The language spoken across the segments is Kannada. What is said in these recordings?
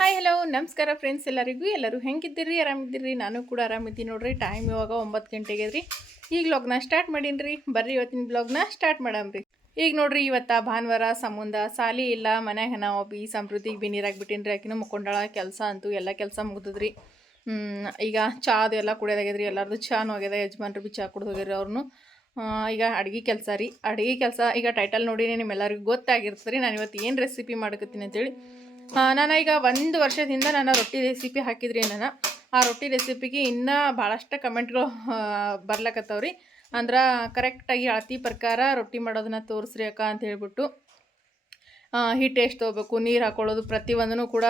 ಹಾಯ್ ಹಲೋ ನಮಸ್ಕಾರ ಫ್ರೆಂಡ್ಸ್ ಎಲ್ಲರಿಗೂ. ಎಲ್ಲರೂ ಹೆಂಗಿದ್ದೀರಿ? ಆರಾಮಿದ್ದೀರಿ? ನಾನು ಕೂಡ ಆರಾಮಿದ್ದೀನಿ ನೋಡ್ರಿ. ಟೈಮ್ ಇವಾಗ ಒಂಬತ್ತು ಗಂಟೆಗೆ ರೀ. ಈಗ ಬ್ಲಾಗ್ನ ಸ್ಟಾರ್ಟ್ ಮಾಡೀನಿ ರೀ ಬರ್ರಿ ಇವತ್ತಿನ ಬ್ಲಾಗ್ನ ಸ್ಟಾರ್ಟ್ ಮಾಡಮ್ರಿ ಈಗ ನೋಡ್ರಿ ಇವತ್ತು ಭಾನುವಾರ ಸಂಬಂಧ ಸಾಲಿ ಇಲ್ಲ ಮನ್ಯಾಗ ನಾವು ಬಿ ಸಮೃದ್ಧಿಗೆ ಬಿ ನೀರಾಗಿ ರೀ ಆಕಿನೂ ಮುಕ್ಕೊಂಡಾಳ, ಕೆಲಸ ಅಂತೂ ಎಲ್ಲ ಕೆಲಸ ಮುಗಿದ್ರಿ ಈಗ ಚಾ ಅದು ಎಲ್ಲ ಕುಡಿಯೋದಾಗ್ಯದ್ರಿ. ಎಲ್ಲರದು ಚಾನು ಆಗ್ಯದ. ಯಜಮಾನ್ರು ಬಿ ಚಾ ಕುಡ್ದು ಹೋಗ್ಯಾರ ಅವ್ರನ್ನು ಈಗ ಅಡುಗೆ ಕೆಲಸ ರೀ. ಅಡುಗೆ ಕೆಲಸ ಈಗ ಟೈಟಲ್ ನೋಡಿ ನಿಮ್ಮೆಲ್ಲರಿಗೂ ಗೊತ್ತಾಗಿರ್ತದೆ ರೀ ನಾನು ಇವತ್ತು ಏನು ರೆಸಿಪಿ ಮಾಡಕತ್ತೀನಿ ಅಂತೇಳಿ. ಆ, ನಾನು ಈಗ ಒಂದು ವರ್ಷದಿಂದ ನಾನು ರೊಟ್ಟಿ ರೆಸಿಪಿ ಹಾಕಿದ್ರಿ ನಾನು ಆ ರೊಟ್ಟಿ ರೆಸಿಪಿಗೆ ಇನ್ನೂ ಭಾಳಷ್ಟು ಕಮೆಂಟ್ಗಳು ಬರ್ಲಕತ್ತವ್ರಿ. ಅಂದ್ರೆ ಕರೆಕ್ಟಾಗಿ ಅಳತಿ ಪ್ರಕಾರ ರೊಟ್ಟಿ ಮಾಡೋದನ್ನ ತೋರಿಸ್ರಿ ಅಕ್ಕ ಅಂತ ಹೇಳ್ಬಿಟ್ಟು ಹಿಟ್ಟು ಎಷ್ಟು ತೊಗೋಬೇಕು ನೀರು ಹಾಕೊಳ್ಳೋದು ಪ್ರತಿಯೊಂದನ್ನು ಕೂಡ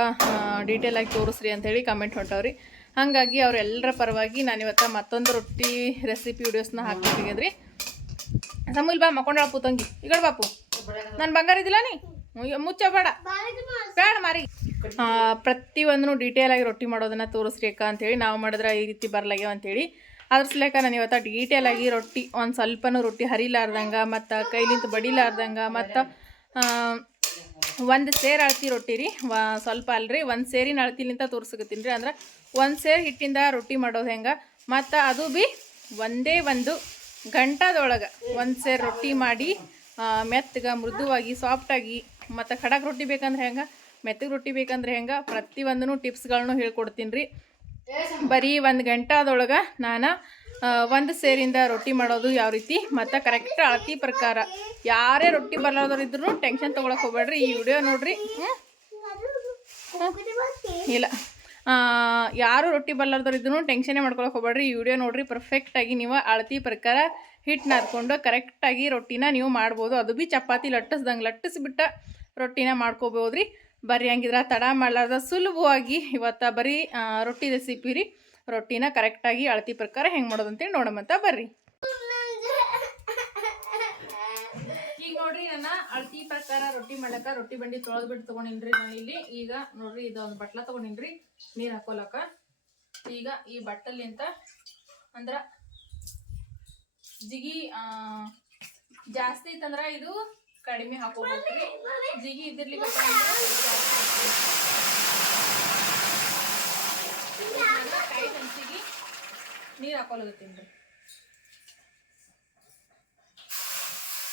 ಡೀಟೇಲಾಗಿ ತೋರಿಸ್ರಿ ಅಂಥೇಳಿ ಕಮೆಂಟ್ ಹೊಂಟವ್ರಿ. ಹಾಗಾಗಿ ಅವರೆಲ್ಲರ ಪರವಾಗಿ ನಾನು ಇವತ್ತು ಮತ್ತೊಂದು ರೊಟ್ಟಿ ರೆಸಿಪಿ ವಿಡಿಯೋಸ್ನ ಹಾಕ್ಬೇಕಾಗ್ಯದ್ರಿ ಸಮೂಲ್ ಬಾ ಮಕ್ಕೊಂಡಾಳ ಪೂತಂಗಿ. ಈಗ ಬಾಪು ನಾನು ಬಂಗಾರ ಇದ್ದಿಲ್ಲ ನೀ? ಅಯ್ಯೋ, ಮುಚ್ಚ ಬೇಡ. ಮಾರಿ. ಪ್ರತಿಯೊಂದನ್ನು ಡೀಟೇಲ್ ಆಗಿ ರೊಟ್ಟಿ ಮಾಡೋದನ್ನ ತೋರಿಸ್ರಿ ಅಕ್ಕ ಅಂತೇಳಿ ನಾವು ಮಾಡಿದ್ರೆ ಈ ರೀತಿ ಬರ್ಲಾಗ್ಯಾವ ಅಂತೇಳಿ. ಅದ್ರ ಸಲಕ ನಾನು ಇವತ್ತು ಡೀಟೇಲ್ ಆಗಿ ರೊಟ್ಟಿ ಒಂದು ಸ್ವಲ್ಪನೂ ರೊಟ್ಟಿ ಹರಿಲಾರ್ದಂಗೆ ಮತ್ತು ಕೈಲಿಂತ ಬಡಿಲಾರ್ದಂಗೆ ಮತ್ತು ಒಂದು ಸೇರು ಅಳತಿ ರೊಟ್ಟಿ ರೀ. ಸ್ವಲ್ಪ ಅಲ್ರಿ ಒಂದು ಸೇರಿನ ಅಳತಿಲಿಂತ ತೋರ್ಸಕತ್ತೀನಿ ರೀ. ಅಂದ್ರೆ ಒಂದು ಸೇರ್ ಹಿಟ್ಟಿಂದ ರೊಟ್ಟಿ ಮಾಡೋದು ಹೆಂಗೆ? ಮತ್ತು ಅದು ಬಿ ಒಂದೇ ಒಂದು ಗಂಟದೊಳಗೆ ಒಂದು ಸೇರ್ ರೊಟ್ಟಿ ಮಾಡಿ ಮೆತ್ತಗೆ ಮೃದುವಾಗಿ ಸಾಫ್ಟಾಗಿ ಮತ್ತು ಖಡಕ್ ರೊಟ್ಟಿ ಬೇಕಂದ್ರೆ ಹೆಂಗೆ? ಮೆತ್ತಗೆ ರೊಟ್ಟಿ ಬೇಕಂದ್ರೆ ಹೆಂಗೆ? ಪ್ರತಿಯೊಂದೂ ಟಿಪ್ಸ್ಗಳನ್ನು ಹೇಳ್ಕೊಡ್ತೀನಿ ರೀ. ಬರೀ ಒಂದು ಗಂಟಾದೊಳಗೆ ನಾನು ಒಂದು ಸೇರಿಂದ ರೊಟ್ಟಿ ಮಾಡೋದು ಯಾವ ರೀತಿ? ಮತ್ತು ಕರೆಕ್ಟ್ ಅಳತಿ ಪ್ರಕಾರ. ಯಾರೇ ರೊಟ್ಟಿ ಇದ್ರೂ ಟೆನ್ಷನ್ ತೊಗೊಳಕ್ಕೆ ಹೋಗ್ಬೇಡ್ರಿ. ಈ ವಿಡಿಯೋ ನೋಡ್ರಿ? ಇಲ್ಲ. ಯಾರು ರೊಟ್ಟಿ ಇದ್ರೂ ಟೆನ್ಷನೇ ಮಾಡ್ಕೊಳಕ್ಕೆ ಹೋಗ್ಬೇಡ್ರಿ. ಈ ವಿಡಿಯೋ ನೋಡ್ರಿ. ಪರ್ಫೆಕ್ಟಾಗಿ ನೀವು ಅಳತಿ ಪ್ರಕಾರ ಹಿಟ್ಟು ನಾದ್ಕೊಂಡು ಕರೆಕ್ಟಾಗಿ ರೊಟ್ಟಿನ ನೀವು ಮಾಡ್ಬೋದು. ಅದು ಬಿ ಚಪಾತಿ ಲಟ್ಟಿಸ್ದಂಗೆ. ಲಟ್ಟಿಸ್ಬಿಟ್ಟ ರೊಟ್ಟಿನ ಮಾಡ್ಕೋಬೋದು ರೀ ಬರ್ರಿ ಹಂಗಿದ್ರೆ ತಡ ಮಾಡಲಾರ್ದ ಸುಲಭವಾಗಿ ಇವತ್ತು ಬರೀ ರೊಟ್ಟಿ ರೆಸಿಪಿ ರೀ. ರೊಟ್ಟಿನ ಕರೆಕ್ಟಾಗಿ ಅಳತಿ ಪ್ರಕಾರ ಹೆಂಗೆ ಮಾಡೋದು ಅಂತೇಳಿ ನೋಡಮಂತ ಬರ್ರಿ. ಈಗ ನೋಡ್ರಿ ನನ್ನ ಅಳತಿ ಪ್ರಕಾರ ರೊಟ್ಟಿ ಮಾಡ್ಲಕ್ಕ ರೊಟ್ಟಿ ಬಂಡಿ ತೊಳೆದ್ ಬಿಟ್ಟು ತಗೊಂಡಿನ್ರಿ ನಾನು ಇಲ್ಲಿ. ಈಗ ನೋಡ್ರಿ ಇದೊಂದು ಬಟ್ಲ ತಗೊಂಡಿನ್ರಿ, ನೀರು ಹಾಕೋಲಕ್ಕ. ಈಗ ಈ ಬಟ್ಟಲಿ ಅಂದ್ರೆ ಜಿಗಿ ಜಾಸ್ತಿ ಇತ್ತಂದ್ರೆ ಇದು ಕಡಿಮೆ ಹಾಕೋಬೇಕ್ರಿ ಜಿಗಿ ಇದಿರ್ಲಿಕ್ಕೆ ಕಾಯಿ ಹಂಚಿಗೆ ನೀರು ಹಾಕೊಳಗತ್ತೀನಿ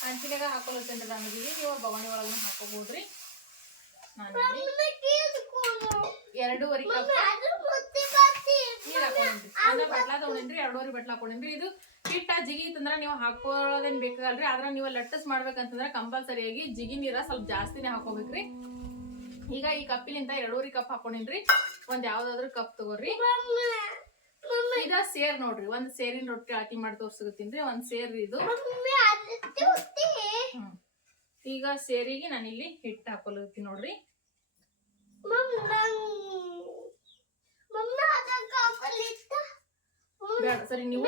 ಹಂಚಿನಾಗ ಹಾಕೊಳತ್ತೇನ್ರಿ ನಮಗೆ ನೀವು ಬವಣಿ ಒಳಗೂ ಹಾಕೋಬೋದ್ರಿ. ನಾನು ಇಲ್ಲಿ ಎರಡೂವರೆ ಕಪ್. ನೀರ್ ಹಾಕೊಂಡ್ರಿ ಒಂದ ಬಟ್ಲ ತಗೊಂಡ್ರಿ ಎರಡೂವರೆ ಬಟ್ಲ ಹಾಕೊಂಡ್ರಿ ಇದು ಹಿಟ್ಟ, ಜಿಗಿ ಇತ್ತಂದ್ರ ನೀವು ಹಾಕೊಳ್ಳೋದೇನ್ ಬೇಕಾಗಲ್ರಿ ಆದ್ರ ನೀವು ಲಟ್ಟಸ್ ಮಾಡ್ಬೇಕಂತಂದ್ರೆ ಕಂಪಲ್ಸರಿಯಾಗಿ ಜಿಗಿ ನೀರ ಸ್ವಲ್ಪ ಜಾಸ್ತಿನೇ ಹಾಕೋಬೇಕ್ರಿ. ಈಗ ಈ ಕಪ್ಪಿಲಿಂದ ಎರಡೂವರೆ ಕಪ್ ಹಾಕೊಂಡಿನ್ರಿ. ಒಂದ್ ಯಾವ್ದಾದ್ರು ಕಪ್ ತಗೋರಿ. ಇದ ಸೇರ್ ನೋಡ್ರಿ, ಒಂದ್ ಸೇರಿನ ರೊಟ್ಟಿ ಅಳತಿ ಮಾಡಿ ತೋರ್ಸಕತ್ತೀನ್ರಿ ಒಂದ್ ಸೇರ್ ಇದು. ಈಗ ಸೇರಿಗೆ ನಾನಿಲ್ಲಿ ಹಿಟ್ಟು ಹಾಕೊಲತ್ತೀನಿ ನೋಡ್ರಿ. ಬೇಡ ಸರಿ ನೀವು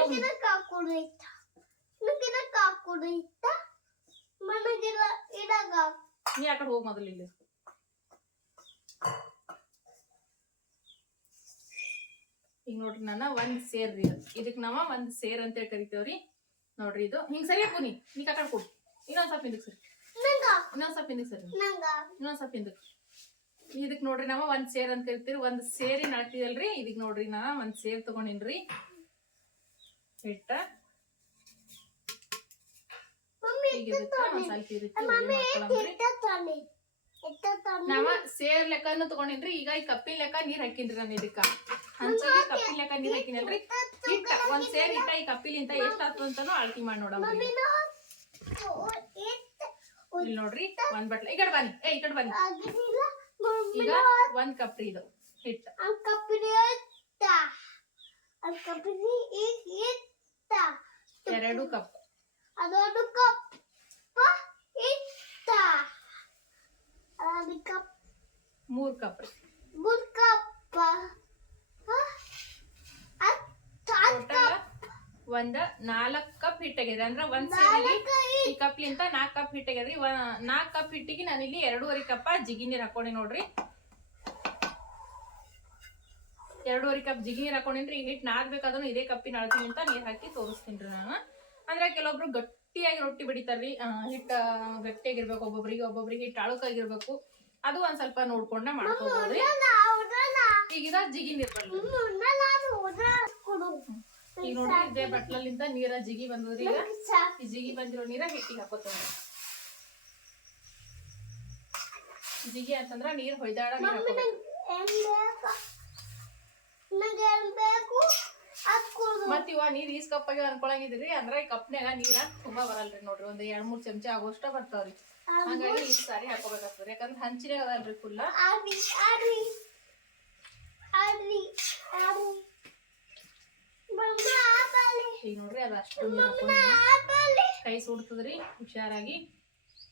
ನೀ ಆ ಕಡೆ ಹೋಗ್ ಮೊದಲು ಇಲ್ಲಿ. ಈಗ ನೋಡ್ರಿ ನಾನು ಒಂದ್ ಸೇರ್ ರೀ ಇದು. ಇದಕ್ ನಾವ ಒಂದ್ ಸೇರ್ ಅಂತೇಳಿ ಕರಿತೇವ್ರಿ ನೋಡ್ರಿ ಇದು. ಹಿಂಗ್ ಸರಿ ಪುನಿ ನೀ ಆ ಕಡೆ ಕೊಡು ಇನ್ನೊಂದ್ ಸ್ವಲ್ಪ ಹಿಂದಕ್ ಸರಿ. ಇನ್ನೊಂದ್ ಸ್ವಲ್ಪ ಹಿಂದಕ್ ಸರಿ. ಇನ್ನೊಂದ್ ಸ್ವಲ್ಪ ಹಿಂದಕ್ ಇದಕ್ ನೋಡ್ರಿ ನಾವ ಒಂದ್ ಸೇರ್ ಅಂತ ಕರಿತೀವಿ ಒಂದ್ ಸೇರಿ ನಡ್ತಿದಲ್ರಿ. ಇದಕ್ ನೋಡ್ರಿ ನಾ ಒಂದ್ ಸೇರ್ ತಗೊಂಡಿನ್ರಿ. ಹಿಟ್ಟ. ನಾವ ಸೇರ್ ಲೆಕ್ಕನು ತಗೊಂಡಿನ್ರಿ ಈಗ ಈ ಕಪ್ಪಿನ ಲೆಕ್ಕ ನೀರ್ ಹಾಕಿನ್ರಿ ನಾನು ಇದಕ್ಕ. ಹಂಚಿ ಕಪ್ಪಿನ ಲೆಕ್ಕ ನೀರ್ ಹಾಕಿನಲ್ರಿ. ಹಿಟ್ಟ ಒಂದ್ ಸೇರ್ ಇಟ್ಟ ಈ ಕಪ್ಪಿಲಿಂತ ಎಷ್ಟ್ ಆತು ಅಂತಾನು ಅಳತಿ ಮಾಡಿ ನೋಡಮ್ರಿ ಇಲ್ಲಿ ನೋಡ್ರಿ ಒಂದ್ ಬಟ್ಲ. ಈ ಕಡೆ ಬನ್ನಿ. ಏ ಈ ಕಡೆ ಬನ್ನಿ. ಈಗ ಒಂದ್ ಕಪ್ ಇದು. ಹಿಟ್ಟು ಎರಡು ಕಪ್ ಅದೊಂದು ಕಪ್ ಕಪ್ ಮೂರ್ ಕಪ್ ರೀ ಗುಡ್ ಕಪ್ ಟೋಟಲ್ ಒಂದ್ ನಾಲ್ಕ್ ಕಪ್ ಹಿಟ್ಟಾಗಿದೆ ಅಂದ್ರ ಒಂದ್ ಸೇರಿಗೆ ಈ ಕಪ್ಲಿಂತ ನಾಲ್ಕ್ ಕಪ್ ಹಿಟ್ಟಾಗ್ಯದ್ರಿ ನಾಲ್ಕ್ ಕಪ್ ಹಿಟ್ಟಿಗೆ ನಾನಿಲ್ಲಿ ಎರಡೂವರೆ ಕಪ್ಪ ಜಿಗಿ ನೀರ್ ಹಾಕೊಂಡಿ ನೋಡ್ರಿ. ಎರಡೂವರೆ ಕಪ್ ಜಿಗಿ ನೀರ್ ಹಾಕೊಂಡಿನ್ರಿ ಈ ಹಿಟ್ ನಾದ್ಬೇಕಾದ್ರೂ ಇದೇ ಕಪ್ಪಿನ ಅಂತ ನೀರ್ ಹಾಕಿ ತೋರಿಸ್ತೀನಿ ನಾನು. ಅಂದ್ರೆ ಕೆಲವೊಬ್ರು ಗಟ್ಟಿಯಾಗಿ ರೊಟ್ಟಿ ಬಡಿತಾರ್ರಿ ಹಿಟ್ಟು ಗಟ್ಟಿಯಾಗಿ ಗಟ್ಟಿಯಾಗಿರ್ಬೇಕು. ಒಬ್ಬೊಬ್ರಿಗೆ ಒಬ್ಬೊಬ್ರಿಗೆ ಹಿಟ್ಟು ಅಳುಕಾಗಿರ್ಬೇಕು. ಅದು ಒಂದ್ ಸ್ವಲ್ಪ ನೋಡ್ಕೊಂಡ ಮಾಡ್ಕೋಬೋದ್ರಿ ಈಗಿನ ಈಗ ಜಿಗಿ ನೀರ್ ಬರ್ಲಿ ನಾನು ಈಗ ನೋಡ್ರಿ ಇದೇ ಬಟ್ಲಲ್ಲಿಂದ ನೀರ ಜಿಗಿ ಬಂದದ್ರಿ ಈಗ. ಈ ಜಿಗಿ ಬಂದಿರೋ ನೀರ ಹಿಟ್ಟಿಗೆ ಹಾಕೋತೇವೆ ಜಿಗಿ ಅಂತಂದ್ರ ನೀರ್ ಹೊಯ್ದಾಡ ಮತ್ ಇವ ನೀರ್ ಈಸ್ ಕಪ್ಪಾಗಿ ಅನ್ಕೊಳಂಗಿದ್ರಿ ಅಂದ್ರ ಈ ಕಪ್ನ್ಯಾಗ ನೀರ ತುಂಬಾ ಬರಲ್ರಿ ನೋಡ್ರಿ ಒಂದ್ ಎರಡ್ ಮೂರ್ ಚಮಚ ಆಗೋಷ್ಟ ಬರ್ತಾವ್ರಿ. ಹಂಗಾಗಿ ಈ ಸಾರಿ ಹಾಕೋಬೇಕಾಗ್ತದೆ ಯಾಕಂದ್ರ ಹಂಚಿನಾಗ ಅದಲ್ರಿ ಫುಲ್ ಈಗ ನೋಡ್ರಿ ಅದ ಅಷ್ಟು ಕೈ ಸುಡ್ತದ್ರಿ ಹುಷಾರಾಗಿ.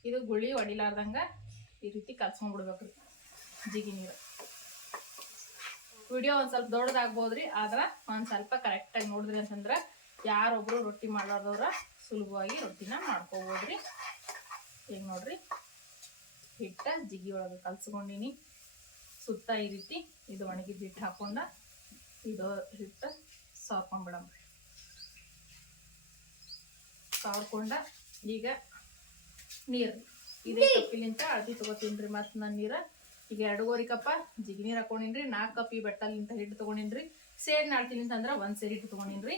ಇದು ಗುಳಿ ಹೊಡಿಲಾರ್ದಂಗ ಈ ರೀತಿ ಕಲ್ಸ್ಕೊಂಡ್ಬಿಡ್ಬೇಕ್ರಿ ಜಿಗಿ ನೀರು. ವಿಡಿಯೋ ಒಂದ್ ಸ್ವಲ್ಪ ದೊಡ್ಡದಾಗ್ಬೋದ್ರಿ ಆದ್ರ ಒಂದ್ ಸ್ವಲ್ಪ ಕರೆಕ್ಟಾಗಿ ನೋಡಿದ್ರಿ ಅಂತಂದ್ರ ಯಾರೊಬ್ರು ರೊಟ್ಟಿ ಮಾಡಲಾರ್ದವ್ರ ಸುಲಭವಾಗಿ ರೊಟ್ಟಿನ ಮಾಡ್ಕೋಬೋದ್ರಿ. ಈಗ ನೋಡ್ರಿ ಹಿಟ್ಟ ಜಿಗಿ ಒಳಗೆ ಕಲ್ಸ್ಕೊಂಡಿನಿ. ಸುತ್ತ ಈ ರೀತಿ ಇದು ಒಣಗಿದ ಹಿಟ್ಟು ಹಾಕೊಂಡ ಇದು ಹಿಟ್ಟು ಸಾರ್ಕೊಂಡ್ಬಿಡಮ್ರಿ ಸಾರ್ಕೊಂಡ ಈಗ ನೀರು. ಇದೇ ಕಪ್ಪಿಲಿಂತ ಅಳತಿ ತಗೋತೀನ್ರಿ ಮತ್ ನಾನು ನೀರ. ಈಗ ಎರಡೂವರೆ ಕಪ್ಪ ಜಿಗಿ ನೀರ್ ಹಾಕೊಂಡಿನ್ರಿ ನಾಲ್ಕು ಕಪ್ ಈ ಬೆಟ್ಟಲಿಂತ ಹಿಟ್ಟು ತಗೊಂಡಿನ್ರಿ ಸೇರ್ ನಾಡ್ತೀನಿ ಅಂತಂದ್ರೆ ಒಂದ್ ಸೇರಿ ಹಿಟ್ಟು ತಗೊಂಡಿನ್ರಿ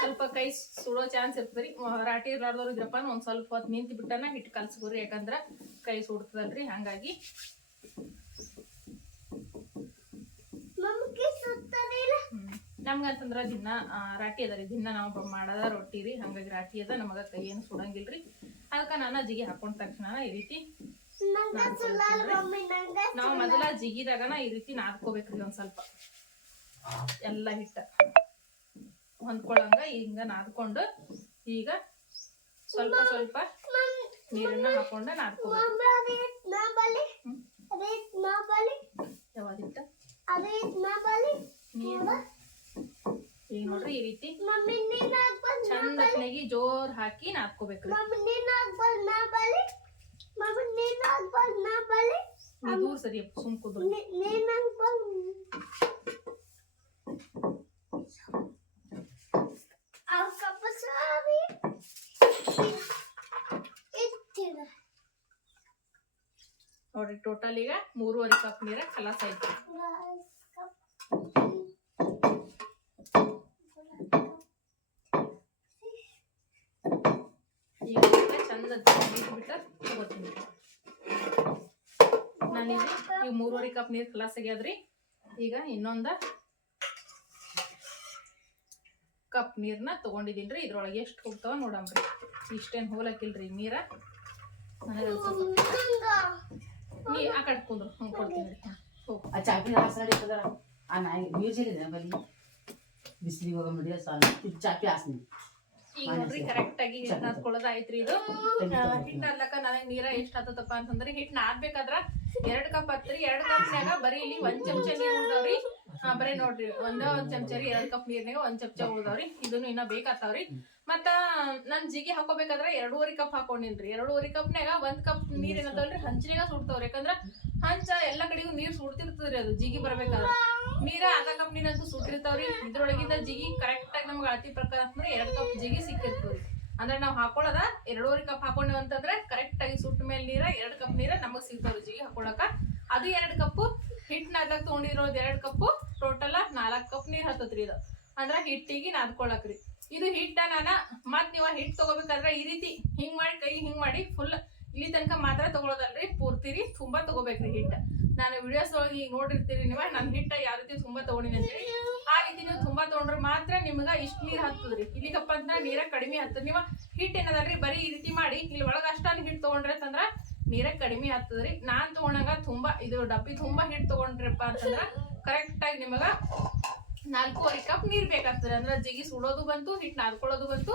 ಸ್ವಲ್ಪ ಕೈ ಸುಡೋ ಚಾನ್ಸ್ ಇರ್ತದ್ರಿ ರಾಟಿ ಇರ್ಲಾರ್ದವ್ರು ಇದ್ರಪ್ಪ ಒಂದ್ ಸ್ವಲ್ಪ ಹೊತ್ತು ನಿಂತು ಬಿಟ್ಟನ ಹಿಟ್ಟು ಕಲ್ಸ್ಕೊರಿ ಯಾಕಂದ್ರ ಕೈ ಸುಡ್ತದಲ್ರಿ. ಹಂಗಾಗಿ. ನಮ್ಗಂತಂದ್ರ ದಿನ ರಾಟಿ ರಾಟಿ ರೀ. ದಿನ ನಾವು ಮಾಡದ ರೊಟ್ಟಿ ರೀ. ಹಂಗಾಗಿ ರಾಟಿ ಅದ. ನಮಗ ಕೈ ಏನು ಸುಡಂಗಿಲ್ರಿ ಅದಕ್ಕ ನಾನು ಜಿಗಿ ಹಾಕೊಂಡ ತಕ್ಷಣ ಈ ರೀತಿ ನಾವು ಮೊದಲ ಜಿಗಿದಾಗನ ಈ ರೀತಿ ನಾದ್ಕೋಬೇಕ್ರಿ ಒಂದ್ ಸ್ವಲ್ಪ. ಎಲ್ಲ ಹಿಟ್ಟ. ಹೊಂದ್ಕೊಳಂಗ ಹಿಂಗ ನಾದ್ಕೊಂಡು ಈಗ ಸ್ವಲ್ಪ ಸ್ವಲ್ಪ ನೀರನ್ನ ಹಾಕೊಂಡ ನಾದ್ಕೋಬೇಕು. ಅದೇ. ಅದೇ ಯಾವಾಗ ಹಿಟ್ಟ ಅದೇ ನಾ ಬಲಿ ನೀರು ಈಗ ನೋಡ್ರಿ ಈ ರೀತಿ ಮಮ್ಮಿ ನೀನ್ ಆಗ್ಬಾರ್ದು ನಾ ಚಂದ ಬಲಿ ನೆಗಿ ಜೋರ್ ಹಾಕಿ ನಾದ್ಕೋಬೇಕ್ರಿ ಮಮ್ಮಿ ನೀನ್ ಆಗ್ಬಾರ್ದು ನಾ ಬಲಿ ಮಮ್ಮಿ ನೀನ್ ಆಗ್ಬಾರ್ದು ನಾ ಬಲಿ ನೀ ದೂರ ಸರಿ ಸುಮ್ ಕುದ್ರು ನೀ- ನೀನ್ ಆಗ್ಬಾರ್ದು ಅವ್ ಕಪ್ಪ ಸಾರಿ ಇಟ್ಟಿರ ನೋಡ್ರಿ ಟೋಟಲ್ ಈಗ ಮೂರುವರೆ ಕಪ್ ನೀರ ಕಲಾಸ ಐತಿ ಈಗ ಚಂದ ತಗೋತೀನಿ. ಈಗ ಮೂರುವರೆ ಕಪ್ ನೀರು ಕಲಾಸ್ ಆಗ್ಯಾದ್ರಿ ಈಗ ಇನ್ನೊಂದ ಕಪ್ ನೀರ್ನ ರೀ ಇದ್ರೊಳಗೆ ಎಷ್ಟು ಹೋಗ್ತಾವ ನೋಡಮ್ರಿ. ಇಷ್ಟೇನ್ ಹೋಲಕ್ಕಿಲ್ರಿ ನೀರ ನನಗೆ ನೀ ಆ ಕಡೆ ಕುಂದ್ರು. ಹಂಗೆ ಕೊಡ್ತೀನಿ ಹೋಗ್ ಆ ಚಾಪಿ ಹಾಸನ ಇರ್ತದಲ್ಲ. ಆ ನಾಯಿ ಮ್ಯೂಸಿಯಂ ಬಲ್ಲಿ ಬಿಸಿಲಿಗೆ ಹೋಗೋ ಮಡಿಯ ಸಾಲ ಚಾಪಿ ಹಾಸನ ಈಗ ನೋಡ್ರಿ ಕರೆಕ್ಟ್ ಆಗಿ ಹಿಟ್ಟು ನಾದ್ಕೊಳ್ಳೋದು ಇದು. ಹಿಟ್ಟು ನಾದ್ಲಕ್ಕ ನನಗೆ ನೀರ ಎಷ್ಟ್ ಅಂತಂದ್ರೆ ಹಿಟ್ಟು ನಾದ್ಬೇಕಾದ್ರ ಎರಡ್ ಕಪ್ ಹತ್ರಿ ಎರಡ್ ಕಪ್ನ್ಯಾಗ ಬರೀ ಇಲ್ಲಿ ಒಂದ್ ಚಮಚ ನೀರ್ ಉಳ್ದಾವ್ರಿ. ಹಾ ಬರೀ ನೋಡ್ರಿ ಒಂದ ಒಂದ್ ಚಮಚ ರೀ ಎರಡ್ ಕಪ್ ನೀರ್ನಾಗ ಒಂದ್ ಚಮಚ ಉಳ್ದಾವ್ರಿ. ಇದನ್ನು ಇನ್ನ ಬೇಕಾತಾವ್ರಿ ಮತ್ತ ನನ್ ಜಿಗಿ ಹಾಕೋಬೇಕಾದ್ರ ಎರಡೂವರೆ ಕಪ್ ಹಾಕೊಂಡಿನ್ರಿ. ಎರಡೂವರೆ ಕಪ್ನ್ಯಾಗ ಒಂದ್ ಕಪ್ ನೀರ್ ಏನತ್ತಲ್ರಿ ಹಂಚಿನಾಗ ಸುಡ್ತಾವ್ರಿ. ಯಾಕಂದ್ರ ಹಂಚ ಎಲ್ಲಾ ಕಡೆಗೂ ನೀರ್ ಸುಡ್ತಿರ್ತದ್ರಿ ಅದು ಜಿಗಿ ಬರ್ಬೇಕಾದ್ರ. ನೀರ ಅರ್ಧ ಕಪ್ ನೀರಂತೂ ಸುಟ್ಟಿರ್ತಾವ್ರಿ ಇದ್ರೊಳಗಿಂದ ಜಿಗಿ ಕರೆಕ್ಟ್ ಆಗಿ ನಮ್ಗೆ ಅಳತಿ ಪ್ರಕಾರ ಅಂತಂದ್ರೆ ಎರಡ್ ಕಪ್ ಜಿಗಿ ಸಿಕ್ಕಿರ್ತವ್ರಿ ಅಂದ್ರೆ ನಾವ್ ಹಾಕೊಳ್ಳೋದ ಎರಡೂವರೆ ಕಪ್ ಹಾಕೊಂಡೇವ್ ಅಂತಂದ್ರೆ ಕರೆಕ್ಟ್ ಆಗಿ ಸುಟ್ಟ ಮೇಲೆ ನೀರ ಎರಡ್ ಕಪ್ ನೀರ ನಮಗ್ ಸಿಗ್ತಾವ್ರಿ ಜಿಗಿ ಹಾಕೊಳಕ. ಅದು ಎರಡ್ ಕಪ್ ಹಿಟ್ ನಾದಾಗ ತಗೊಂಡಿರೋದ್ ಎರಡ್ ಕಪ್ ಟೋಟಲ್ ನಾಲ್ಕ್ ಕಪ್ ನೀರ್ ಹತ್ತತ್ರಿ ಇದು. ಅಂದ್ರ ಹಿಟ್ಟಿಗೆ ನಾದ್ಕೊಳಕ್ರಿ. ಇದು ಹಿಟ್ಟ ನಾನ ಮತ್ ನೀವು ಹಿಟ್ ತಗೋಬೇಕಾದ್ರೆ ಈ ರೀತಿ ಹಿಂಗ್ ಮಾಡಿ, ಕೈ ಹಿಂಗ್ ಮಾಡಿ ಫುಲ್ ಇಲ್ಲಿ ತನಕ ಮಾತ್ರ ತಗೊಳೋದಲ್ರಿ. ಪೂರ್ತಿ ರೀ ತುಂಬಾ ತಗೋಬೇಕ್ರಿ ಹಿಟ್ಟ ನಾನು ವಿಡಿಯೋಸ್ ಒಳಗೆ ಈಗ ನೋಡಿರ್ತೀರಿ ನೀವು ನಾನು ಹಿಟ್ಟ ಯಾವ ರೀತಿ ತುಂಬಾ ತಗೊಂಡಿನಿ ಅಂತೇಳಿ ಆ ರೀತಿ ನೀವು ತುಂಬಾ ತಗೊಂಡ್ರೆ ಮಾತ್ರ ನಿಮ್ಗ ಇಷ್ಟು ನೀರ್ ಹತ್ತದ್ರಿ. ಇಲ್ಲಿಗಪ್ಪ ಅಂತ ನೀರ ಕಡಿಮೆ ಹತ್ತದ. ನೀವ ಹಿಟ್ ಏನದಲ್ರಿ? ಬರೀ ಈ ರೀತಿ ಮಾಡಿ. ಇಲ್ಲಿ ಒಳಗ ಅಷ್ಟಾನು ಹಿಟ್ ತಗೊಂಡ್ರೆ ಅಂತಂದ್ರ ನೀರ ಕಡಿಮೆ ಹತ್ತದ್ರಿ. ನಾನ್ ತಗೊಂಡಾಗ ತುಂಬಾ, ಇದು ಡಬ್ಬಿ ತುಂಬಾ ಹಿಟ್ ತಗೊಂಡ್ರಪ್ಪ ಅಂತಂದ್ರ ಕರೆಕ್ಟ್ ಆಗಿ ನಿಮಗ ನಾಲ್ಕೂವರೆ ಕಪ್ ನೀರ್ ಬೇಕಾಗ್ತದೆ. ಅಂದ್ರೆ ಜಿಗಿ ಸುಡೋದು ಬಂತು, ಹಿಟ್ ನಾದ್ಕೊಳ್ಳೋದು ಬಂತು.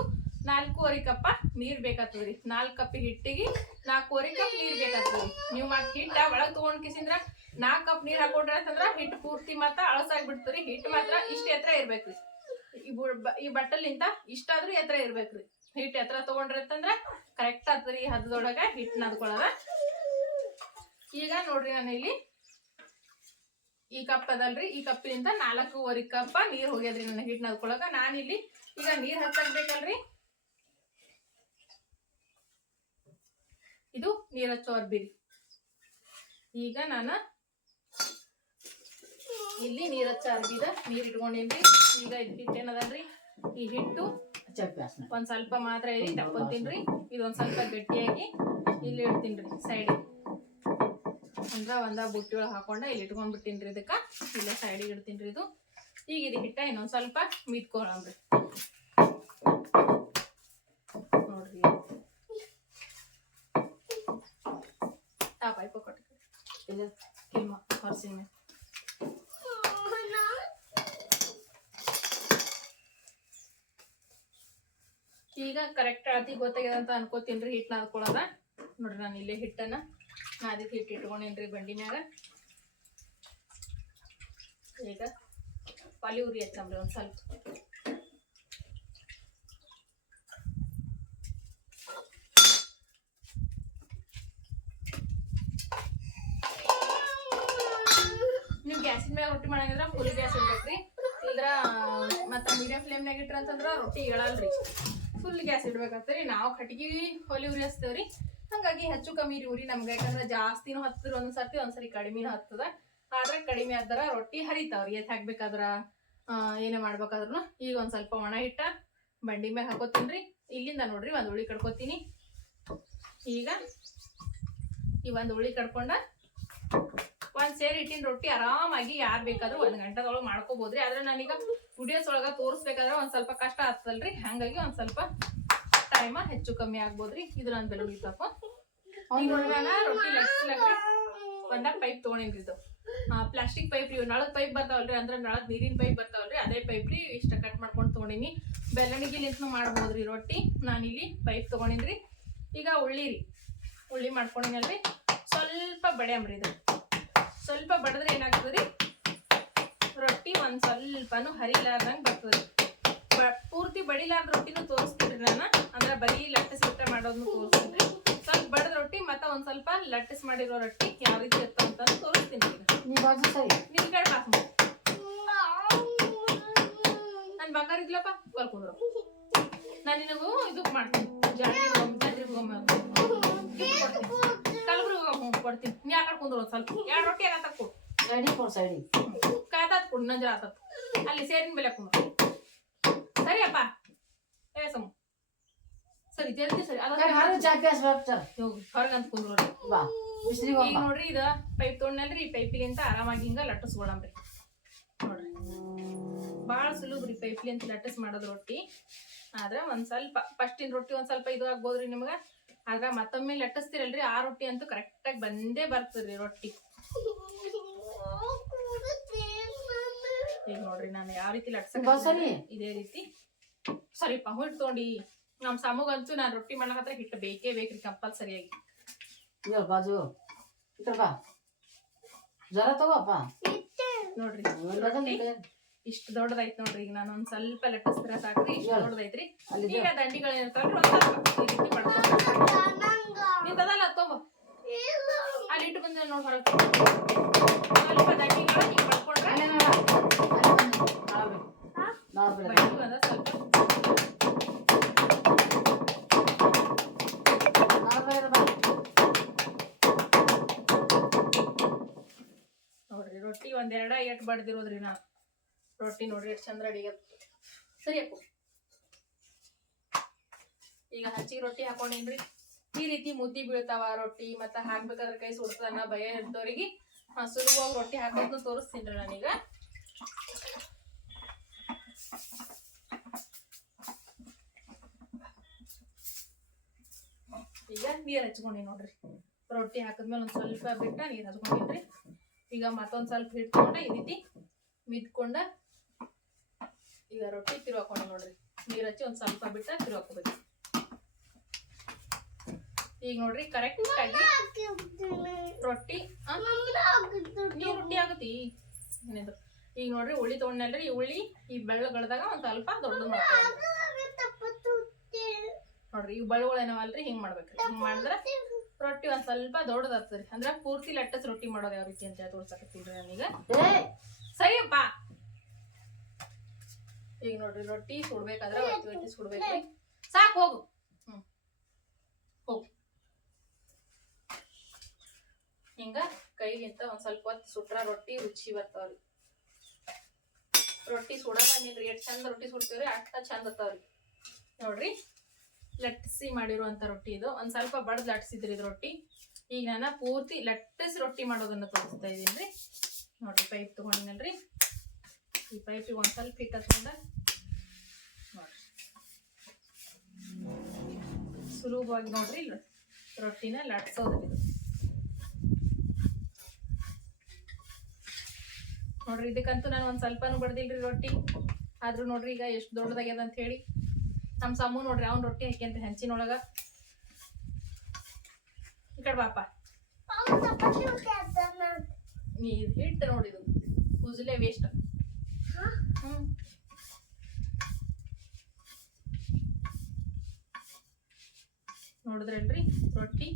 ನಾಲ್ಕೂವರೆ ಕಪ್ಪ ನೀರ್ ಬೇಕಾಗ್ತದ್ರಿ ನಾಲ್ಕು ಕಪ್ ಹಿಟ್ಟಿಗೆ ನಾಲ್ಕೂವರೆ ಕಪ್ ನೀರ್ ಬೇಕಾಗ್ತದ್ರಿ ನೀವು ಮತ್ತೆ ಹಿಟ್ಟ ಒಳಗ್ ತಗೊಂಡ್ ಕಿಸಿಂದ್ರ ನಾಲ್ಕು ಕಪ್ ನೀರ್ ಹಾಕೊಂಡ್ರೆ ಅಂತಂದ್ರ ಹಿಟ್ಟು ಪೂರ್ತಿ ಮತ್ತ ಅಳಸಾಗಿ ಬಿಡ್ತದ್ರಿ ಹಿಟ್ಟು ಮಾತ್ರ ಇಷ್ಟ ಎತ್ತರ ಇರ್ಬೇಕ್ರಿ ಈ ಬಟ್ಟಲಿಂತ ಇಷ್ಟಾದ್ರೂ ಎತ್ತರ ಇರ್ಬೇಕ್ರಿ ಹಿಟ್ಟು ಎತ್ತರ ತಗೊಂಡ್ರಿ ಅಂತಂದ್ರ ಕರೆಕ್ಟ್ ಆತ್ರಿ ಈ ಹದದೊಳಗ ಹಿಟ್ಟು ನಾದ್ಕೊಳ್ಳೋದ ಈಗ ನೋಡ್ರಿ ನಾನು ಇಲ್ಲಿ ಈ ಕಪ್ ಅದಲ್ರಿ? ಈ ಕಪ್ಪಿನಿಂದ ನಾಲ್ಕೂವರೆ ಕಪ್ಪ ನೀರ್ ಹೋಗ್ಯದ್ರಿ ನನ್ನ ಹಿಟ್ಟು ನದ್ಕೊಳಕ ನಾನಿಲ್ಲಿ ಈಗ ನೀರ್ ಹಚ್ಚಾಕ್ಬೇಕಲ್ರಿ? ಇದು ನೀರ್ ಹಚ್ಚೋ ಈಗ ನಾನು ಇಲ್ಲಿ ನೀರ್ ಹಚ್ಚ ಅರ್ಬಿದ ನೀರು ಇಟ್ಕೊಂಡೇನ್ರಿ. ಈಗ ಹಿಟ್ಟು ಏನದಲ್ರಿ ಈ ಹಿಟ್ಟು ಒಂದ್ ಸ್ವಲ್ಪ ಮಾತ್ರ ಇಲ್ಲಿ ತಕ್ಕೊಂತೀನ್ರಿ. ಇದೊಂದ್ ಸ್ವಲ್ಪ ಗಟ್ಟಿಯಾಗಿ ಇಲ್ಲಿ ಇಡ್ತೀನ್ರಿ ಸೈಡಿಗೆ ಅಂದ್ರ ಒಂದ ಬುಟ್ಟಿ ಒಳಗೆ ಹಾಕೊಂಡ ಇಲ್ಲಿ ಇಟ್ಕೊಂಡ್ಬಿಟ್ಟಿನ್ರಿ ಇದಕ್ಕ. ಇಲ್ಲ ಸೈಡಿಗೆ ಇಡ್ತೀನ್ರಿ ಇದು. ಈಗ ಇದು ಹಿಟ್ಟ ಇನ್ನೊಂದ್ ಸ್ವಲ್ಪ ಮಿತ್ಕೊಳ್ಳಿ ನೋಡ್ರಿ. ಆ ಪೈಪ ಇದು ಈಗ ಕರೆಕ್ಟ್ ಅಳತಿ ಗೊತ್ತಾಗ್ಯದ ಅಂತ ಅನ್ಕೋತೀನ್ರಿ ಹಿಟ್ಟು ನಾದ್ಕೊಳ್ಳೋದ ನೋಡ್ರಿ ನಾನು ಇಲ್ಲೇ ಹಿಟ್ಟನ್ನ. ನಾದಿದ್ ಹಿಟ್ಟು ಇಟ್ಕೊಂಡೇನ್ರಿ ಈಗ ಪಾಲಿ ಉರಿ ಹಚ್ಚಂಬ್ರಿ ಒಂದ್ ಸ್ವಲ್ಪ. ನೀವು ಗ್ಯಾಸಿನ ಮ್ಯಾಗ ರೊಟ್ಟಿ ಮಾಡಂಗಿದ್ರ ಫುಲ್ ಗ್ಯಾಸ್ ಇಡ್ಬೇಕ್ರಿ ಇಲ್ದ್ರ ಮತ್ತೆ ಮೀಡಿಯಂ ಫ್ಲೇಮ್ನಾಗ ಇಟ್ರ ಅಂತಂದ್ರ ರೊಟ್ಟಿ ಹೇಳಲ್ರಿ. ಫುಲ್ ಗ್ಯಾಸ್ ಇಡ್ಬೇಕಾಗ್ತದ್ರಿ. ನಾವು ಕಟ್ಗಿ ಹೊಲಿ ಉರಿ ಹಚ್ತೇವ್ರಿ. ಹಂಗಾಗಿ ಹೆಚ್ಚು ಕಮ್ಮಿ ರೀ ನಮ್ಗೆ, ಯಾಕಂದ್ರೆ ಜಾಸ್ತಿನೂ ಹತ್ತದ್ರ ಒಂದ್ಸರ್ತಿ ಒಂದ್ಸರಿ ಕಡಿಮೆನೂ ಹತ್ತದ. ಆದ್ರೆ ಕಡಿಮೆ ಆದ್ರ ರೊಟ್ಟಿ ಹರಿತಾವ್ರಿ ಎತ್ ಹಾಕ್ಬೇಕಾದ್ರ ಏನೇ ಮಾಡ್ಬೇಕಾದ್ರು ಈಗ ಒಂದ್ ಸ್ವಲ್ಪ ಒಣ ಹಿಟ್ಟ, ಬಂಡಿ ಮ್ಯಾಗ ಹಾಕೋತೀನ್ರಿ. ಇಲ್ಲಿಂದ ನೋಡ್ರಿ ಒಂದ್ ಉಳಿ ಕಡ್ಕೋತೀನಿ. ಈಗ ಈ ಒಂದ್ ಉಳಿ ಕಡ್ಕೊಂಡ ಒಂದ್ ಸೇರಿ ಇಟ್ಟಿನ ರೊಟ್ಟಿ ಆರಾಮಾಗಿ ಯಾರು ಬೇಕಾದ್ರೂ ಒಂದ್ ಗಂಟೆದೊಳಗೆ ಮಾಡ್ಕೋಬಹುದ್ರಿ ಆದ್ರೆ ನಾನೀಗ ವಿಡಿಯೋಸ್ ಒಳಗ ತೋರಿಸ್ಬೇಕಾದ್ರೆ ಒಂದ್ ಸ್ವಲ್ಪ ಕಷ್ಟ ಆಗ್ತದಲ್ರಿ. ಹಂಗಾಗಿ ಒಂದ್ ಸ್ವಲ್ಪ ಟೈಮ ಹೆಚ್ಚು ಕಮ್ಮಿ ಆಗ್ಬೋದ್ರಿ? ಇದು ನಾನು ಬೆಳ್ಳುಳ್ಳಿ ಸ್ವಲ್ಪ ರೊಟ್ಟಿ ಲಟ್ಸ್ಲಕ್ರಿ ಒಂದ ಪೈಪ್ ತಗೊಂಡೇನ್ರಿ ಇದು. ಪ್ಲಾಸ್ಟಿಕ್ ಪೈಪ್ ರೀ ನಳದ ಪೈಪ್ ಬರ್ತಾವಲ್ರಿ, ಅಂದ್ರೆ ನಳದ ನೀರಿನ ಪೈಪ್ ಬರ್ತಾವಲ್ರಿ, ಅದೇ ಪೈಪ್ ರೀ ಇಷ್ಟ ಕಟ್ ಮಾಡ್ಕೊಂಡು ತಗೊಂಡಿನಿ. ಬೆಲ್ಲಣಿಗೆ ನಿಂತು ಮಾಡ್ಬೋದ್ರಿ ರೊಟ್ಟಿ. ನಾನಿಲ್ಲಿ ಪೈಪ್ ತಗೊಂಡಿನ್ರಿ. ಈಗ ಉಳ್ಳಿ ರೀ. ಉಳ್ಳಿ ಮಾಡ್ಕೊಂಡಿನಲ್ರಿ. ಸ್ವಲ್ಪ ಬಡಿಯಮ್ರಿ ಇದು. ಸ್ವಲ್ಪ ಬಡದ್ರೆ ಏನಾಗ್ತದ್ರಿ? ರೊಟ್ಟಿ ಒಂದು ಸ್ವಲ್ಪನು ಹರಿಲಾರ್ದಂಗೆ ಬರ್ತದ್ರಿ. ಬ- ಪೂರ್ತಿ ಬಡಿಲಾರ್ದ ರೊಟ್ಟಿನೂ ತೋರಿಸ್ತೀನಿ ನಾನು. ಅಂದ್ರೆ ಬರೀ ಲಟ್ಟಿಸ್ ರೊಟ್ಟಿ ಮಾಡೋದನ್ನು ತೋರಿಸ್ತೀನಿ ಸ್ವಲ್ಪ ಬಡದ ರೊಟ್ಟಿ ಮತ್ತೆ ಒಂದ್ ಸ್ವಲ್ಪ ಲಟ್ಟಿಸ್ ಮಾಡಿರೋ ರೊಟ್ಟಿ ಯಾವ ರೀತಿ ಇರ್ತಾವ ಅಂತ ತೋರಿಸ್ತೀನಿ ನಿನ್. ಕಡೆ ಪಾಸ್ ಮಾಡು ನನ್ ಬಂಗಾರ ಇದ್ಲಪ್ಪ ಕರ್ಕೊಂಡ್ರು ನಾನು ನಿನಗೂ ಇದು ಮಾಡ್ತೀನಿ. ಕಲಬುರ್ಗಿ ಕೊಡ್ತೀನಿ. ನೀ ಆಕಡೆ ಕಡೆ ಕುಂದ್ರು ಒಂದ್ ಸ್ವಲ್ಪ? ಎರಡು ರೊಟ್ಟಿ ಆಗತ್ತ ಕೊಡು? ಕಾಯ್ತಾತ್ ಕೊಡು ನಂಜ ಆತತ್ ಅಲ್ಲಿ ಸೇರಿನ ಬೆಲೆ ಕುಂದ್ರು. ಸರಿ ಅಪ್ಪ. ಏ ಸಮ. ಸರಿ ಜಲ್ದಿ ಸರಿ. ಅದ ಹೊರಗಂತ ಕುಂದ್ರು ಬಾ ಬಿಸಿಲಿಗೆ ಈಗ ಹೋಗ್ಬಾ ನೋಡ್ರಿ ಇದ ಪೈಪ್ ತೊಗೊಂಡ್ನಲ್ರಿ ಈ ಪೈಪಿಲಿಂತ ಆರಾಮಾಗಿ ಹಿಂಗ ಲಟ್ಟಿಸ್ಕೊಳಮ್ರಿ ನೋಡ್ರಿ. ಬಾಳ ಸುಲಭ ರೀ ಪೈಪ್ಲಿಂತ ಲಟ್ಟಿಸ್ ಮಾಡೋದು ರೊಟ್ಟಿ. ಆದ್ರೆ ಒಂದ್ ಸ್ವಲ್ಪ ಫಸ್ಟಿನ ರೊಟ್ಟಿ ಒಂದ್ ಸ್ವಲ್ಪ ಇದು ಆಗ್ಬೋದ್ರಿ ನಿಮ್ಗ. ಆದ್ರ ಮತ್ತೊಮ್ಮೆ ಲಟ್ಟಿಸ್ತಿರಲ್ರಿ ಆ ರೊಟ್ಟಿ ಅಂತೂ ಕರೆಕ್ಟಾಗಿ ಬಂದೇ ಬರ್ತದ್ರಿ ರೊಟ್ಟಿ. ಈಗ ನೋಡ್ರಿ ನಾನು ಯಾವ ರೀತಿ ಲಟ್ಸಕ್. ಇದೇ ರೀತಿ. ಸರಿಪ್ಪ ಹಿಟ್ಟು ತೊಗೊಂಡಿ ನಮ್ ಸಮೂಗಂತೂ ನಾನು ರೊಟ್ಟಿ ಮಾಡಕತ್ರ ಹಿಟ್ಟು ಬೇಕೇ ಬೇಕ್ರಿ ಕಂಪಲ್ಸರಿಯಾಗಿ. ಬಾಜು ಜ್ವರ ಜರ ತಗೋಪ್ಪ ನೋಡ್ರಿ. ಇಷ್ಟು ದೊಡ್ಡದೈತ್ ನೋಡ್ರಿ. ಈಗ ನಾನು ಒಂದ್ ಸ್ವಲ್ಪ ಲಟ್ಟಿಸ್ತಿರ ಸಾಕ್ರಿ ಇಷ್ಟು. ದೊಡ್ಡದೈತ್ರಿ ಈಗ ದಂಡಿಗಳು ನಿಂತದಲ್ಲ ತೊಂಬ ಅಲ್ಲಿ ಇಟ್ಟು ಬಂದ ನೋಡ್ ಹೊರಗೆ ಸ್ವಲ್ಪ ದಂಡಿಗಳ ಹಿಂಗ್ ಮಾಡ್ಕೊಂಡ್ರೆ ಅಲ್ಲೇ ನೋಡ. ಅಲ್ಲೇ ಬನ್ನಿ. ನಾಳೆ ಬಿಡು. ಬಾ. ನೋಡ್ರಿ ರೊಟ್ಟಿ ಒಂದೆರಡ ಎಟ್ ಬಡ್ದಿರೋದ್ರಿ ನಾ ರೊಟ್ಟಿ ನೋಡ್ರಿ ಎಷ್ಟ್ ಚಂದ್ರ ಅಡಿಗೆ ಸರಿ ಅಪ್ಪು. ಈಗ ಹಚ್ಚಿಗೆ ರೊಟ್ಟಿ ಹಾಕೊಂಡೇನ್ರಿ. ಈ ರೀತಿ ಮುದ್ದಿ ಬೀಳ್ತಾವ ರೊಟ್ಟಿ ಮತ್ತ ಹಾಕ್ಬೇಕಾದ್ರೆ ಕೈ ಸುಡ್ತಾನ ಭಯ ಇರ್ತವ್ರಿಗೆ ಸುಲಭವಾಗಿ ರೊಟ್ಟಿ ಹಾಕೋದ್ನು ತೋರಿಸ್ತೀನಿ ನಾನೀಗ. ಈಗ ನೀರು ಹಚ್ಕೊಂಡಿ ನೋಡ್ರಿ. ರೊಟ್ಟಿ ಹಾಕಿದ್ಮೇಲೆ ಒಂದು ಸ್ವಲ್ಪ ಬಿಟ್ಟ ನೀರು ಹಚ್ಕೊಂಡಿನ್ರಿ ಈಗ ಮತ್ತೊಂದು ಸ್ವಲ್ಪ ಹಿಡ್ಕೊಂಡು ಈ ರೀತಿ ಮಿದ್ಕೊಂಡ ಈಗ ರೊಟ್ಟಿ ತಿರುವಾಕೊಂಡ ನೋಡ್ರಿ. ನೀರು ಹಚ್ಚಿ ಒಂದು ಸ್ವಲ್ಪ ಬಿಟ್ಟ ತಿರುವಾಕೋಬೇಕು. ಈಗ ನೋಡ್ರಿ ಕರೆಕ್ಟ್ ರೊಟ್ಟಿ ಆ, ನೀ ರೊಟ್ಟಿ ಆಗತಿ ಏನಿದು ಈಗ ನೋಡ್ರಿ ಉಳ್ಳಿ ತಗೊಂಡಲ್ರಿ ಈ ಉಳ್ಳಿ ಈ ಬೆಳ್ಳಗಳ್ದಾಗ ಒಂದು ಸ್ವಲ್ಪ ದೊಡ್ಡದು ಮಾಡ್ಕೊಳ್ಳಿ ನೋಡ್ರಿ ಈ ಬೆಳ್ಳಗಳು ಏನವಲ್ರಿ ಹಿಂಗ್ ಮಾಡ್ಬೇಕ್ರಿ. ಹಿಂಗ್ ಮಾಡಿದ್ರ ರೊಟ್ಟಿ ಒಂದ್ ಸ್ವಲ್ಪ ದೊಡ್ಡದಾಗ್ತದ್ರಿ ಅಂದ್ರ ಪೂರ್ತಿ ಲಟ್ಟಸ್ ರೊಟ್ಟಿ ಮಾಡೋದು ಯಾವ ರೀತಿ ಅಂತ ತೋರ್ಸಕತ್ತೀನಿ ನಾನೀಗ. ಸರಿಯಪ್ಪ. ಈಗ ನೋಡ್ರಿ, ರೊಟ್ಟಿ ಸುಡ್ಬೇಕಾದ್ರೆ ಒತ್ತಿ ಒತ್ತಿ ಸುಡ್ಬೇಕ್ರಿ. ಸಾಕ್, ಹೋಗು. ಹ್ಮ್. ಹೋಗು. ಹಿಂಗ ಕೈಗಿಂತ ಒಂದ್ ಸ್ವಲ್ಪ ಹೊತ್ತು ಸುಟ್ರ ರೊಟ್ಟಿ ರುಚಿ ಬರ್ತಾವ್ರಿ. ರೊಟ್ಟಿ ಸುಡಲ್ಲ ನೀನ್ರಿ ಎಷ್ಟ್ ಚಂದ ರೊಟ್ಟಿ ಸುಡ್ತೀವ್ರಿ, ಅಷ್ಟ ಚಂದ ಬರ್ತಾವ್ರಿ ನೋಡ್ರಿ. ಲಟ್ಟಿಸಿ ಮಾಡಿರುವಂತ ರೊಟ್ಟಿ ಇದು. ಒಂದ್ ಸ್ವಲ್ಪ ಬಡದ್ ಲಟ್ಸಿದ್ರಿ ಇದು ರೊಟ್ಟಿ. ಈಗ ನಾನು ಪೂರ್ತಿ ಲಟ್ಟಿಸಿ ರೊಟ್ಟಿ ಮಾಡೋದನ್ನ ತೋರಿಸ್ತಾ ಇದೀನಿ ನೋಡ್ರಿ ಪೈಪ್ ತಗೊಂಡಿನಲ್ರಿ. ಈ ಪೈಪಿಗೆ ಒಂದ್ ಸ್ವಲ್ಪ ಹಿಟ್ಟ ಹಚ್ಕೊಂಡ ನೋಡ್ರಿ. ಸುಲಭವಾಗಿ ನೋಡ್ರಿ ರೊಟ್ಟಿನ ಲಟ್ಸೋದ್ರಿ ನೋಡ್ರಿ, ಇದಕ್ಕಂತೂ ನಾನು ಒಂದ್ ಸ್ವಲ್ಪನೂ ಬಡ್ದಿಲ್ರಿ ರೊಟ್ಟಿ. ಆದ್ರೂ ನೋಡ್ರಿ ಈಗ ಎಷ್ಟು ದೊಡ್ಡದಾಗ್ಯದ ಅಂತ ಹೇಳಿ. ನಮ್ಮ ಸಮ್ಮು ನೋಡ್ರಿ, ಅವ್ನ ರೊಟ್ಟಿ ಹಾಕ್ಯಂತ ಹೆಂಚಿನೊಳಗ. ಈ ಕಡೆ ಬಾಪ. ನೀ ಇದ್ ನೋಡಿ ಇದು. ವೇಸ್ಟ್ ನೋಡಿದ್ರಲ್ರಿ, ರೊಟ್ಟಿ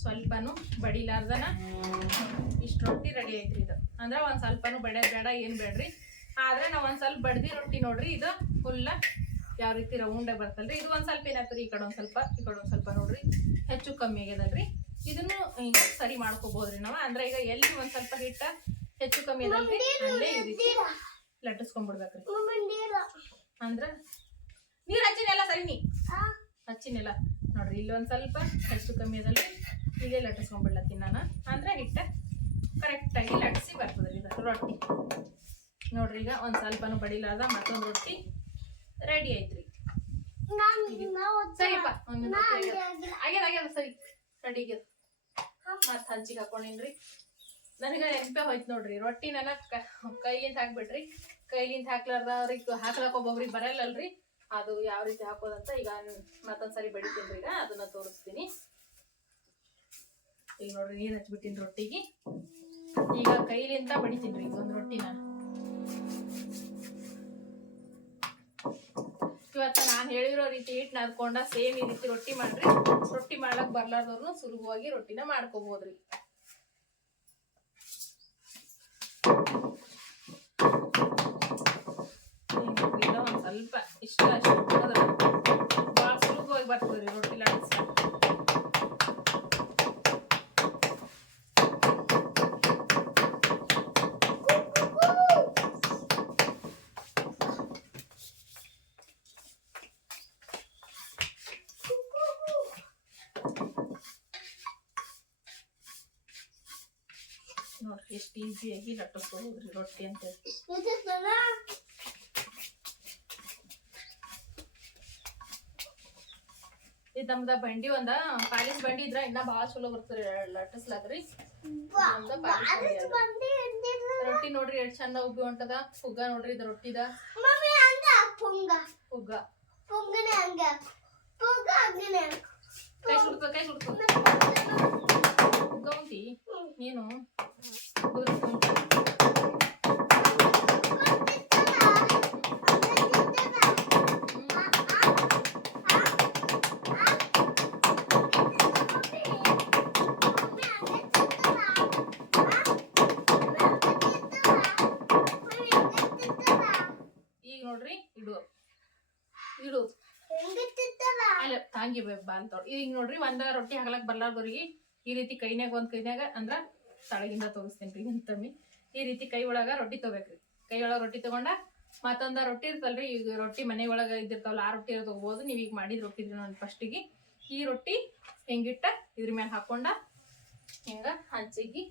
ಸ್ವಲ್ಪನು ಬಡಿಲಾರ್ದನ ಇಷ್ಟು ರೊಟ್ಟಿ ರೆಡಿ ಐತ್ರಿ ಇದು. ಅಂದ್ರೆ ಒಂದು ಸ್ವಲ್ಪನು ಬಡಿಯೋದು ಬೇಡ, ಏನ್ ಬೇಡ್ರಿ. ಆದ್ರೆ ನಾವು ಒಂದು ಸ್ವಲ್ಪ ಬಡ್ದಿ ರೊಟ್ಟಿ ನೋಡ್ರಿ, ಇದು ಫುಲ್ಲ ಯಾವ ರೀತಿ ರೌಂಡ್ ಬರ್ತಲ್ರಿ ಇದು ಒಂದ್ ಸ್ವಲ್ಪ ಏನಾಗ್ತದೆ? ಈ ಕಡೆ ಒಂದ್ ಸ್ವಲ್ಪ, ಈ ಕಡೆ ಒಂದ್ ಸ್ವಲ್ಪ ನೋಡ್ರಿ. ಹೆಚ್ಚು ಕಮ್ಮಿ ಆಗ್ಯದಲ್ರಿ ಇದನ್ನು ಹಿಂಗ ಸರಿ ಮಾಡ್ಕೋಬಹುದ್ರಿ ನಾವು. ಅಂದ್ರೆ ಈಗ ಎಲ್ಲಿ ಒಂದ್ ಸ್ವಲ್ಪ ಹಿಟ್ಟ ಹೆಚ್ಚು ಕಮ್ಮಿ ಅದಲ್ರಿ ಈ ರೀತಿ. ಲಟ್ಟಿಸ್ಕೊಂಡ್ಬಿಡ್ಬೇಕ್ರಿ. ಅಂದ್ರ ನೀರ್ ಹಚ್ಚಿನೆಲ್ಲ ಸರಿ ನೀ? ಹಚ್ಚಿನೆಲ್ಲ ನೋಡ್ರಿ, ಇಲ್ಲಿ ಒಂದ್ ಸ್ವಲ್ಪ ಹೆಚ್ಚು ಕಮ್ಮಿ ಅದಲ್ರಿ. ಇಲ್ಲೇ ಲಟ್ಟಿಸ್ಕೊಂಡ್ಬಿಡ್ಲತ್ತೀನಿ ನಾನು. ಅಂದ್ರೆ ಹಿಟ್ಟ ಕರೆಕ್ಟಾಗಿ ಲಟ್ಟಿಸಿ ಬರ್ತದ್ರಿ ಇದು, ರೊಟ್ಟಿ. ನೋಡ್ರಿ, ಈಗ ಒಂದ್ ಸ್ವಲ್ಪನು ಬಡಿಲಾರ್ದ ಮತ್ತೊಂದು ರೊಟ್ಟಿ. ರೆಡಿ ಐತ್ರಿ ರೀ ಸರಿಪ್ಪ ಆಗ್ಯದ. ಆಗ್ಯದ ಸರಿ. ರೆಡಿ ಆಗ್ಯದ ಮತ್ತ್ ಹಂಚಿಗೆ ಹಾಕೊಂಡಿನ್ರಿ. ನನಗೆ ನೆನಪೆ ಹೋಯ್ತು ನೋಡ್ರಿ ರೊಟ್ಟಿ ನನ್ನ ಕೈಲಿಂದ ಹಾಕ್ಬಿಟ್ರಿ. ಕೈಲಿಂದ ಹಾಕ್ಲಾರ್ದ ಅವ್ರಿಗೆ ಹಾಕ್ಲಕ್ ಒಬ್ಬೊಬ್ರಿಗೆ ಬರಲ್ಲಲ್ರಿ. ಅದು ಯಾವ ರೀತಿ ಹಾಕೋದಂತ ಈಗ ಮತ್ತೊಂದ್ಸರಿ ಬಡಿತೀನಿ ಈಗ ಅದನ್ನ ತೋರಿಸ್ತೀನಿ. ಈಗ ನೋಡ್ರಿ ನೀರ್ ಹಚ್ಬಿಟ್ಟಿನಿ ರೊಟ್ಟಿಗೆ. ಈಗ ಕೈಲಿಂದ ಬಡಿತೀನಿ ಈಗ ಒಂದು ರೊಟ್ಟಿ ನಾನು ಇವತ್ತು ನಾನು ಹೇಳಿರೋ ರೀತಿ ಹಿಟ್ಟು ನಾದ್ಕೊಂಡ ಸೇಮ್ ಈ ರೀತಿ ರೊಟ್ಟಿ ಮಾಡ್ರಿ. ರೊಟ್ಟಿ ಮಾಡ್ಲಕ್ ಬರ್ಲಾರ್ದವ್ರು ಸುಲಭವಾಗಿ ರೊಟ್ಟಿನ ಮಾಡ್ಕೋಬಹುದ್ರಿ ಒಂದ್ ಸ್ವಲ್ಪ ಇಷ್ಟ, ಅಷ್ಟು. ಭಾಳ ಸುಲಭವಾಗಿ ಬರ್ತದ್ರಿ ರೊಟ್ಟಿ ಲಾಡಿಸಿ ನೋಡ್ರಿ ಎಷ್ಟು ಈಸಿಯಾಗಿ ಲಟ್ಟಿಸ್ಕೋಬೋದ್ರಿ ರೊಟ್ಟಿ ಅಂತ ಹೇಳಿ. ಇದು ನಮ್ದ ಬಂಡಿ ಒಂದ ಪಾಲಿಸ್ ಬಂಡಿ ಇದ್ರ ಇನ್ನ ಬಾಳ ಚಲೋ ಬರ್ತದ್ರಿ ಲಟ್ಟಿಸ್ಲಾಕ್ರಿ ಬಾ- ನಮ್ದ ಬಂಡಿ ಬಾರಿಸ್ ಅದು. ಬಂದಿ ರೊಟ್ಟಿ ನೋಡ್ರಿ ಎಷ್ಟ್ ಚಂದ ಉಬ್ಬಿ ಹೊಂಟದ. ಹುಗ್ಗ ನೋಡ್ರಿ ಇದು ರೊಟ್ಟಿದ. ಮಮ್ಮಿ ಹಂಗ ಪುಂಗ. ಫುಗ್ಗ ಪುಂಗನೆ ಹಂಗ. ಪುಂಗ ಹಂಗನೆ. ಕೈ ಸುಡ್ಕೊ ಕೈ ಸುಡ್ಕೊ ಉಂಟಿ? ನೀನು ಕುದುರ್ಸ್ಕೊಂಡ್ ಈಗ ನೋಡ್ರಿ ಇಡು ಇಡು ಅಲ್ಲ ತಾಂಗಿ ಬಾಲ್ ತೊಳ್ ಈಗ ನೋಡ್ರಿ ಒಂದ ರೊಟ್ಟಿ ಹಾಕ್ಲಕ್ ಬರ್ಲಾರ್ದವ್ರಿಗೆ ಈ ರೀತಿ ಕೈನ್ಯಾಗ ಒಂದ್ ಕೈನ್ಯಾಗ ಅಂದ್ರ ತಳಗಿಂದ ತೋರಿಸ್ತೇನ್ರಿ ಅಂತಮ್ಮಿ ಈ ರೀತಿ ಕೈ ಒಳಗ ರೊಟ್ಟಿ ತಗೋಬೇಕ್ರಿ. ಕೈ ಒಳಗ ರೊಟ್ಟಿ ತಗೊಂಡ ಮತ್ತೊಂದ ರೊಟ್ಟಿ ಇರ್ತಲ್ರಿ ಈಗ ರೊಟ್ಟಿ ಮನೆ ಒಳಗ ಇದ್ದಿರ್ತಾವಲ್ಲ, ಆ ರೊಟ್ಟಿ ತಗೋಬಹುದು ನೀವ್ ಈಗ ಮಾಡಿದ ರೊಟ್ಟಿ ಫಸ್ಟ್ ಫಸ್ಟಿಗೆ ಈ ರೊಟ್ಟಿ ಹೆಂಗಿಟ್ಟ ಇದ್ರ ಮ್ಯಾಲ ಹಾಕೊಂಡ ಹಿಂಗ ಹಂಚಿಗಿ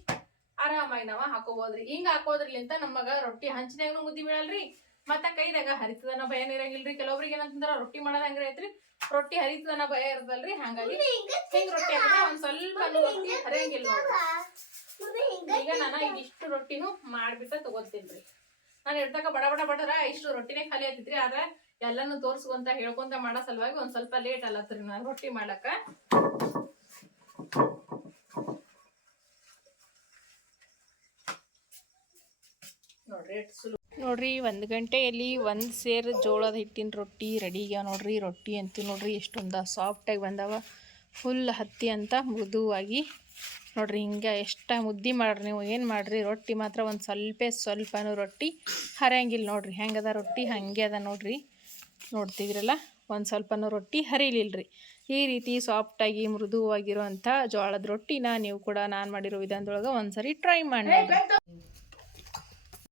ಆರಾಮಾಗಿ ನಾವ ಹಾಕೋಬೋದ್ರಿ. ಹಿಂಗ ಹಾಕೋದ್ರಲಿಂತ ನಮಗ ರೊಟ್ಟಿ ಹಂಚಿನಾಗನು ಮುದ್ದಿ ಬೀಳಲ್ರಿ. ಮತ್ತ ಕೈದಾಗ ಹರಿತದನ ಭಯನ ಇರಂಗಿಲ್ರಿ. ಕೆಲವೊಬ್ರಿಗೆ ಏನಂತಂದ್ರ ರೊಟ್ಟಿ ಮಾಡೋದ್ ಹಂಗ್ರಿ ಐತ್ರಿ. ರೊಟ್ಟಿ ಹರಿತದನ ಭಯ ಇರದಲ್ರಿ ಹಂಗಾಗಿ ಹಿಂಗ್ ರೊಟ್ಟಿ ಹಾಕಿದ್ರೆ ಒಂದ್ ಸ್ವಲ್ಪ ರೊಟ್ಟಿ ಹರಿಯಂಗಿಲ್ಲ ಈಗ ನಾನು ಇದಿಷ್ಟು ರೊಟ್ಟಿನೂ ಮಾಡ್ಬಿಟ್ಟ ತಗೋತೀನ್ರಿ ನಾನು ಇರ್ತಕ ಬಡ ಬಡ ಬಡದ್ರ ಇಷ್ಟು ರೊಟ್ಟಿನೇ ಖಾಲಿ ಆತಿತ್ರಿ ಆದ್ರೆ ಎಲ್ಲಾನು ತೋರ್ಸ್ಕೊಂತ ಹೇಳ್ಕೊಂತ ಮಾಡೋ ಸಲುವಾಗಿ ಒಂದ್ ಸ್ವಲ್ಪ ಲೇಟ್ ಅಲ್ಲತ್ರಿ ನಾನು ರೊಟ್ಟಿ ಮಾಡಕ ನೋಡ್ರಿ ಎಷ್ಟ್ ಸುಲಭ. ನೋಡ್ರಿ, ಒಂದು ಗಂಟೆಯಲ್ಲಿ ಒಂದು ಸೇರು ಜೋಳದ ಹಿಟ್ಟಿನ ರೊಟ್ಟಿ ರೆಡಿ ಆಗ್ಯಾವ ನೋಡ್ರಿ. ರೊಟ್ಟಿ ಅಂತೂ ನೋಡ್ರಿ ಎಷ್ಟೊಂದು ಸಾಫ್ಟಾಗಿ ಬಂದಾವ. ಫುಲ್ ಹತ್ತಿ ಅಂತ ಮೃದುವಾಗಿ. ನೋಡ್ರಿ, ಹಿಂಗೆ ಎಷ್ಟು ಮುದ್ದಿ ಮಾಡ್ರಿ ನೀವು. ಏನು ಮಾಡಿರಿ, ರೊಟ್ಟಿ ಮಾತ್ರ ಒಂದು ಸ್ವಲ್ಪ ಸ್ವಲ್ಪನೂ ರೊಟ್ಟಿ ಹರಿಯಂಗಿಲ್ಲ ನೋಡ್ರಿ. ಹೆಂಗದ ರೊಟ್ಟಿ? ಹಾಗೆ ಅದ ನೋಡ್ರಿ. ನೋಡ್ತಿದ್ರಲ್ಲ, ಒಂದು ಸ್ವಲ್ಪನೂ ರೊಟ್ಟಿ ಹರಿಲಿಲ್ರಿ. ಈ ರೀತಿ ಸಾಫ್ಟಾಗಿ ಮೃದುವಾಗಿರುವಂಥ ಜೋಳದ ರೊಟ್ಟಿನ ನೀವು ಕೂಡ ನಾನು ಮಾಡಿರೋ ವಿಧಾನದೊಳಗೆ ಒಂದ್ಸರಿ ಟ್ರೈ ಮಾಡಿ.